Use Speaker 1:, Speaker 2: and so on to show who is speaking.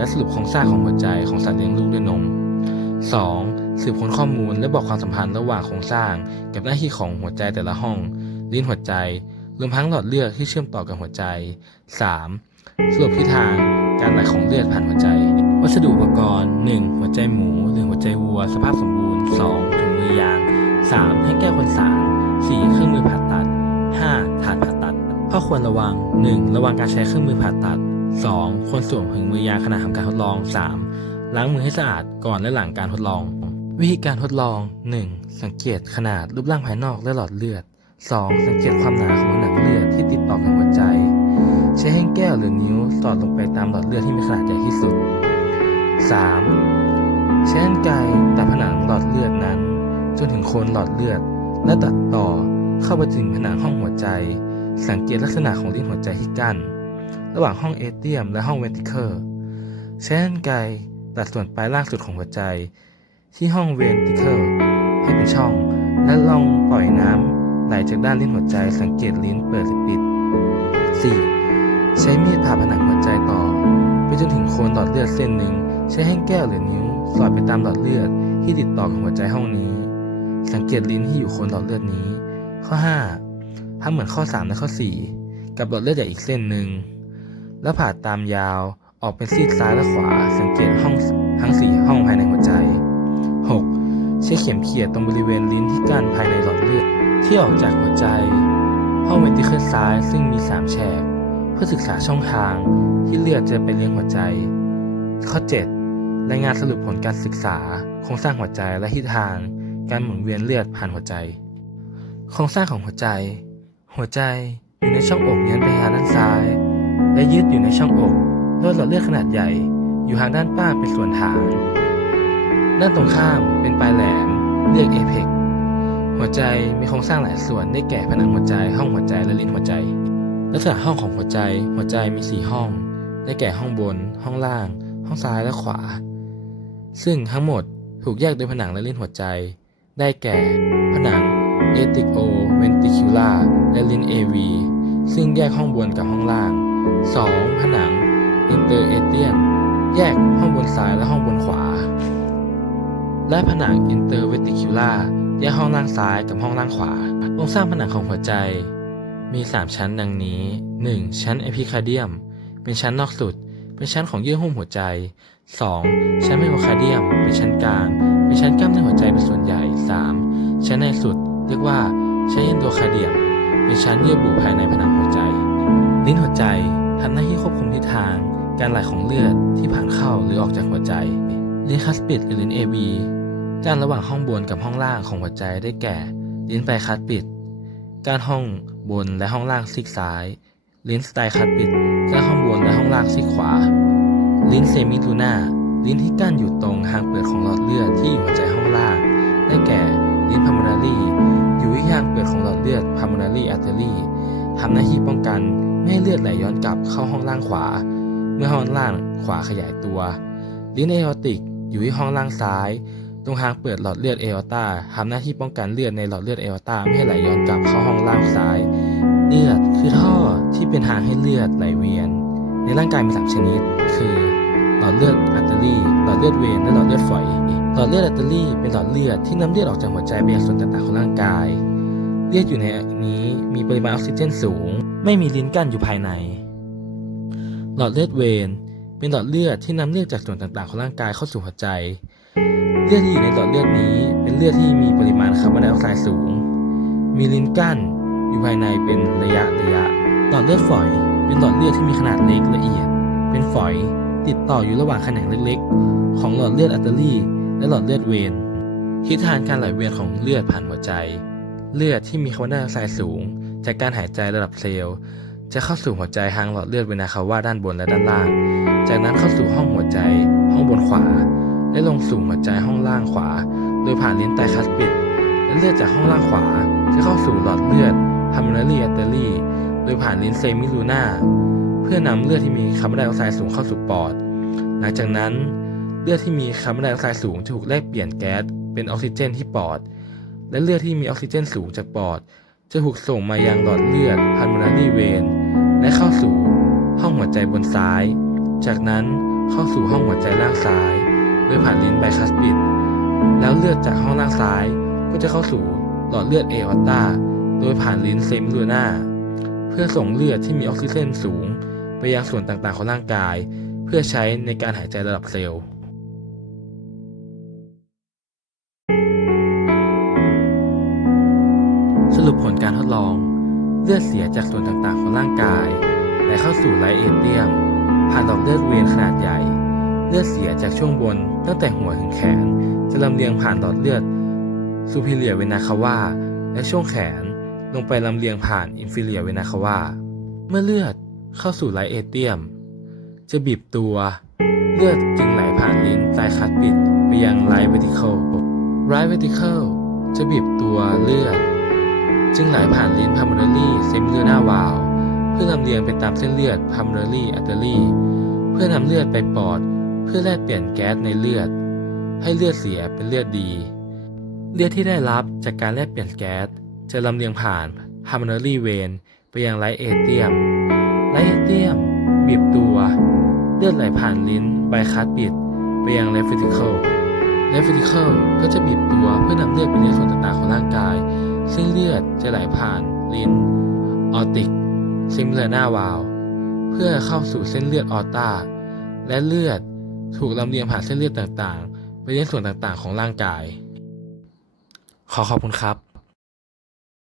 Speaker 1: และสรุปโครงสร้างของหัวใจของสัตว์เลี้ยงลูกด้วยนม 2. สืบค้นข้อมูลและบอกความสัมพันธ์ระหว่างโครงสร้าง กับหน้าที่ของหัวใจแต่ละห้อง ลิ้นหัวใจ รวมทั้งหลอดเลือดที่เชื่อมต่อกับหัวใจ 3. สรุปทิศทางการไหลของเลือดผ่านหัวใจ วัสดุอุปกรณ์ 1. หัวใจหมูหรือหัวใจวัว สภาพสมบูรณ์ 2. ถุงมือยาง 3. ให้แก้วคนสาร 4. เครื่องมือผ่าตัด 5. ถาดผ่าตัด ข้อควรระวัง 1. ระวังการใช้เครื่องมือผ่าตัด 2. ควรสวมถุงมือยางขณะทำการทดลอง 3. ล้างมือให้สะอาดก่อนและหลังการทดลอง วิธีการทดลอง 1. สังเกตขนาดรูปร่างภายนอกและหลอดเลือด 2. สังเกตความหนาของผนังเลือดที่ติดต่อกับหัวใจ ใช้แห้งแก้วหรือนิ้วสอดลงไปตามหลอดเลือดที่มีขนาดใหญ่ที่สุด 3. ใช้กรรไกตัดผนังหลอดเลือดนั้น จนถึงโคนหลอดเลือด และตัดต่อเข้าไปถึงผนังห้องหัวใจ สังเกตลักษณะของลิ้นหัวใจที่กั้น ระหว่างห้องเอเทียมและห้องเวนติเคิลใช้กรรไกตัดส่วนปลายล่างสุดของหัวใจ ที่ห้องเวนติเคิลให้เป็นช่อง และลองปล่อยน้ำไหลจากด้านลิ้นหัวใจสังเกตลิ้นเปิดหรือปิด 4. ใช้มีดผ่าผนังหัวใจต่อ ไปจนถึงโคนหลอดเลือดเส้นหนึ่ง ใช้แห้งแก้วหรือนิ้ว สอดไปตามหลอดเลือดที่ติดต่อกับหัวใจห้องนี้ สังเกตลิ้นที่อยู่โคนหลอดเลือดนี้ ข้อ 5ทำเหมือนข้อ 3 และข้อ 4 กับหลอดเลือดใหญ่อีกเส้นหนึ่ง แล้วผ่าตามยาวออกเป็นซีกซ้ายและขวา สังเกตห้องทั้ง 4 ห้องภายในหัวใจ 6. ใช้เข็มเขียดตรงบริเวณลิ้นที่กั้นภายในหลอดเลือดที่ออกจากหัวใจ ห้องเวนติเคิลซ้ายซึ่งมี 3 แฉก เพื่อศึกษาช่องทางที่เลือดจะไปเลี้ยงหัวใจ ข้อ 7 รายงานสรุปผลการศึกษา โครงสร้างหัวใจและทิศทาง การหมุนเวียนเลือดผ่านหัวใจ โครงสร้างของหัวใจ หัวใจอยู่ในช่องอกเยื้อนไปทางด้านซ้าย และยืดอยู่ในช่องอกด้วยหลอดเลือดขนาดใหญ่ อยู่ทางด้านป้าเป็นส่วนฐานด้านตรงข้ามเป็นปลายแหลมเรียกเอเพกหัวใจมีโครงสร้างหลายส่วนได้แก่ผนังหัวใจ ห้องหัวใจและลิ้นหัวใจ ลักษณะห้องของหัวใจ หัวใจมีสี่ห้อง ได้แก่ห้องบน ห้องล่าง ห้องซ้ายและขวา ซึ่งทั้งหมดถูกแยกโดยผนังและลิ้นหัวใจ ได้แก่ ผนัง a t i c o ventricular และลิ้น AV ซึ่งแยกห้องบนกับห้องล่าง 2. ผนัง interatrium แยกห้องบนซ้ายและห้องบนขวา และผนัง interventricular แยกห้องล่างซ้ายกับห้องล่างขวาโครงสร้างผนังของหัวใจ มี 3 ชั้นดังนี้ 1. ชั้น epicardium เป็นชั้นนอกสุด เป็นชั้นของเยื่อหุ้มหัวใจ 2. ชั้น myocardium เป็นชั้นกลาง เป็นชั้นกล้ามเนื้อหัวใจเป็นส่วนใหญ่ 3. ชั้นในสุด เรียกว่าชั้น endocardium เป็นชั้นเยื่อบุภายในผนังหัวใจ ลิ้นหัวใจทำหน้าที่ควบคุมทิศทาง การไหลของเลือดที่ผ่านเข้าหรือออกจากหัวใจลิ้นคัสปิดหรือลิ้น AV การระหว่างห้องบนกับห้องล่างของหัวใจได้แก่ ลิ้นไตรคัสปิดการห้องบนและห้องล่างซีกซ้าย ลิ้นสไตคัสปิดการห้องบนและห้องล่างซีกขวา ลิ้นเซมิลูน่าลิ้นที่กั้นอยู่ตรงทางเปิดของหลอดเลือดที่อยู่หัวใจห้องล่าง ได้แก่ ลิ้นพามูนารีอยู่ที่ทางเปิดของหลอดเลือดพามูนารีอาร์เตอรี่ ทำหน้าที่ป้องกันไม่ให้เลือดไหลย้อนกลับเข้าห้องล่างขวา เมื่อห้องล่างขวาขยายตัว ลิ้นเอโอติกอยู่ที่ห้องล่างซ้าย ตรงทางเปิดหลอดเลือดเอโอตาทำหน้าที่ป้องกันเลือดในหลอดเลือดเอโอตาไม่ให้ไหลย้อนกลับเข้าห้องล่างซ้าย เลือดคือท่อที่เป็นทางให้เลือดไหลเวียน ในร่างกายมีสามชนิด คือ หลอดเลือดอาร์เตอรี่ หลอดเลือดเวนและหลอดเลือดฝอย หลอดเลือดอาร์เตอรี่เป็นหลอดเลือดที่นำเลือดออกจากหัวใจไปยังส่วนต่างๆของร่างกาย เลือดอยู่ในนี้มีปริมาณออกซิเจนสูง ไม่มีลิ้นกั้นอยู่ภายใน หลอดเลือดเวนเป็นหลอดเลือดที่นำเลือดจากส่วนต่างๆของร่างกายเข้าสู่หัวใจ เลือดที่อยู่ในหลอดเลือดนี้ เป็นเลือดที่มีปริมาณคาร์บอนไดออกไซด์สูง มีลิ้นกั้นอยู่ภายในเป็นระยะระยะ หลอดเลือดฝอย เป็นหลอดเลือดที่มีขนาดเล็กละเอียด เป็นฝอยติดต่ออยู่ระหว่างแขนงเล็กๆ ของหลอดเลือดอาร์เตอรี่ และหลอดเลือดเวนทิศทางการไหลเวียนของเลือดผ่านหัวใจ เลือดที่มีคาร์บอนไดออกไซด์สูง จากการหายใจระดับเซลล์ จะเข้าสู่หัวใจทางหลอดเลือดเวนาคาว่าด้านบนและด้านล่าง จากนั้นเข้าสู่ห้องหัวใจ ห้องบนขวา และลงสู่หัวใจห้องล่างขวา โดยผ่านลิ้นไตคัสปิดและเลือดจากห้องล่างขวา จะเข้าสู่หลอดเลือด pulmonary artery โดยผ่านลิ้นเซมิลูน่าเพื่อนำเลือดที่มีคาร์บอนไดออกไซด์สูงเข้าสู่ปอด หลังจากนั้นเลือดที่มีคาร์บอนไดออกไซด์สูงจะถูกแลกเปลี่ยนแก๊สเป็นออกซิเจนที่ปอด และเลือดที่มีออกซิเจนสูงจากปอด จะถูกส่งมายังหลอดเลือด pulmonary vein และเข้าสู่ห้องหัวใจบนซ้าย จากนั้นเข้าสู่ห้องหัวใจล่างซ้าย โดยผ่านลิ้นไบคัสปิด แล้วเลือดจากห้องล่างซ้าย ก็จะเข้าสู่หลอดเลือดเอออตตาโดยผ่านลิ้นเซมิลูนาเพื่อส่งเลือดที่มีออกซิเจนสูง ไปยังส่วนต่างๆของร่างกาย เพื่อใช้ในการหายใจระดับเซลล์ รุปผลการทดลอง เลือดเสียจากส่วนต่างๆของร่างกายไหลเข้าสู่ไลเอเตียม ผ่านหลอดเลือดเวียนขนาดใหญ่ เลือดเสียจากช่วงบน ตั้งแต่หัวถึงแขน จะลำเลียงผ่านหลอดเลือดซูพิเลียเวนาคาว่าและช่วงแขนลงไปลำเลียงผ่านอินฟิเลียเวนาคาว่าเมื่อเลือดเข้าสู่ไลเอเตียม จะบีบตัว เลือดจึงไหลผ่านลิ้นไตคัสปิดไปยังไลเวติเคิลไรเวติเคิลจะบีบตัวเลือด จึงไหลผ่านลิ้นพา m ม r ร r ี s เซมิเลนาวาลเพื่อลำเลียงไปตามเส้นเลือดพา m ม r ร r ี a อัตเตอรี่เพื่อนำเลือดไปปอด เพื่อแลกเปลี่ยนแก๊สในเลือด ให้เลือดเสียเป็นเลือดดี เลือดที่ได้รับจากการแลกเปลี่ยนแก๊สจะลำเลียงผ่านพา m ม r ร r ีเวนไปยังไลเอเตียมไลเอเตียม บีบตัว เลือดไหลผ่านลิ้นไบคัสปิด ไปยังเลฟฟิติเคิลเลฟิติเคิลก็จะบีบตัวเพื่อนำเลือดไปเลี้ยงส่วนต่างๆของร่างกาย ซึ่งเลือดจะไหลผ่านลิ้นออติกซิมเลนาวาลเพื่อเข้าสู่เส้นเลือดออตาและเลือดถูกลำเลียงผ่านเส้นเลือดต่างๆ ไปยังส่วนต่างๆ ของร่างกาย ขอขอบคุณครับ